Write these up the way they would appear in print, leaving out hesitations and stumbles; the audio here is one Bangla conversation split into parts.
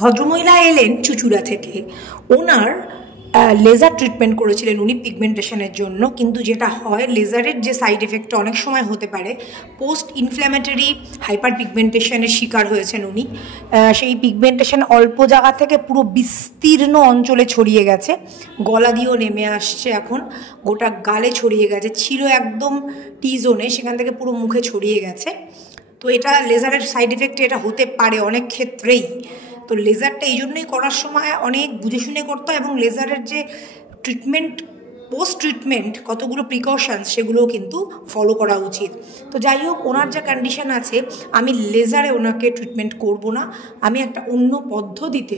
ভদ্রমহিলা এলেন চুচুড়া থেকে। ওনার লেজার ট্রিটমেন্ট করেছিলেন উনি পিগমেন্টেশনের জন্য, কিন্তু যেটা হয় লেজারের যে সাইড এফেক্টটা অনেক সময় হতে পারে, পোস্ট ইনফ্ল্যামেটরি হাইপার পিগমেন্টেশনের শিকার হয়েছেন উনি। সেই পিগমেন্টেশন অল্প জায়গা থেকে পুরো বিস্তীর্ণ অঞ্চলে ছড়িয়ে গেছে, গলা দিয়েও নেমে আসছে, এখন গোটা গালে ছড়িয়ে গেছে, ছিল একদম টি জোনে, সেখান থেকে পুরো মুখে ছড়িয়ে গেছে। তো এটা লেজারের সাইড এফেক্টে এটা হতে পারে অনেক ক্ষেত্রেই। তো লেজারটা এই জন্যই করার সময় অনেক বুঝে শুনে করতে হয়, এবং লেজারের যে ট্রিটমেন্ট, পোস্ট ট্রিটমেন্ট কতগুলো প্রিকশনস, সেগুলোও কিন্তু ফলো করা উচিত। তো যাই হোক, ওনার যা কন্ডিশন আছে, আমি লেজারে ওনাকে ট্রিটমেন্ট করব না, আমি একটা অন্য পদ্ধতিতে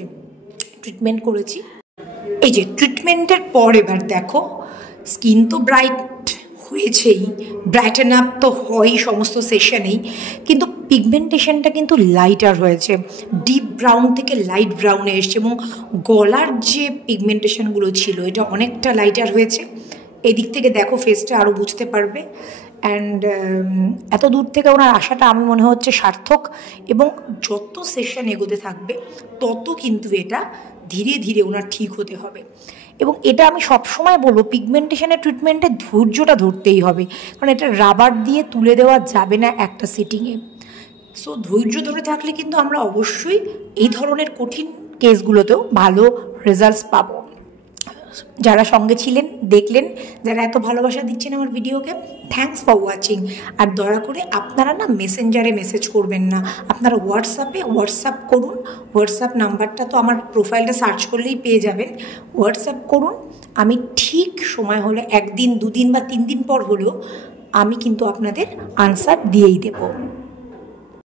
ট্রিটমেন্ট করেছি। এই যে ট্রিটমেন্টের পর এবার দেখো, স্কিন তো ব্রাইট হয়েছেই, ব্রাইটেন আপ তো হয়ই সমস্ত সেশনেই, কিন্তু পিগমেন্টেশনটা কিন্তু লাইটার হয়েছে, ডিপ ব্রাউন থেকে লাইট ব্রাউনে এসছে, এবং গলার যে পিগমেন্টেশনগুলো ছিল এটা অনেকটা লাইটার হয়েছে। এদিক থেকে দেখো ফেসটা আরও বুঝতে পারবে। অ্যান্ড এত দূর থেকে ওনার আশাটা আমি মনে হচ্ছে সার্থক, এবং যত সেশন এগোতে থাকবে তত কিন্তু এটা ধীরে ধীরে ওনার ঠিক হতে হবে। এবং এটা আমি সবসময় বলবো, পিগমেন্টেশনের ট্রিটমেন্টে ধৈর্যটা ধরতেই হবে, কারণ এটা রাবার দিয়ে তুলে দেওয়া যাবে না একটা সিটিংয়ে। সো ধৈর্য ধরে থাকলে কিন্তু আমরা অবশ্যই এই ধরনের কঠিন কেসগুলোতেও ভালো রেজাল্টস পাবো। যারা সঙ্গে ছিলেন, দেখলেন, যারা এত ভালোবাসা দিচ্ছেন আমার ভিডিওকে, থ্যাঙ্কস ফর ওয়াচিং। আর দয়া করে আপনারা না মেসেঞ্জারে মেসেজ করবেন না, আপনারা হোয়াটসঅ্যাপ করুন। হোয়াটসঅ্যাপ নাম্বারটা তো আমার প্রোফাইলটা সার্চ করলেই পেয়ে যাবেন। হোয়াটসঅ্যাপ করুন, আমি ঠিক সময় হলে 1 দিন 2 দিন বা 3 দিন পর হলেও আমি কিন্তু আপনাদের আনসার দিয়েই দেবো।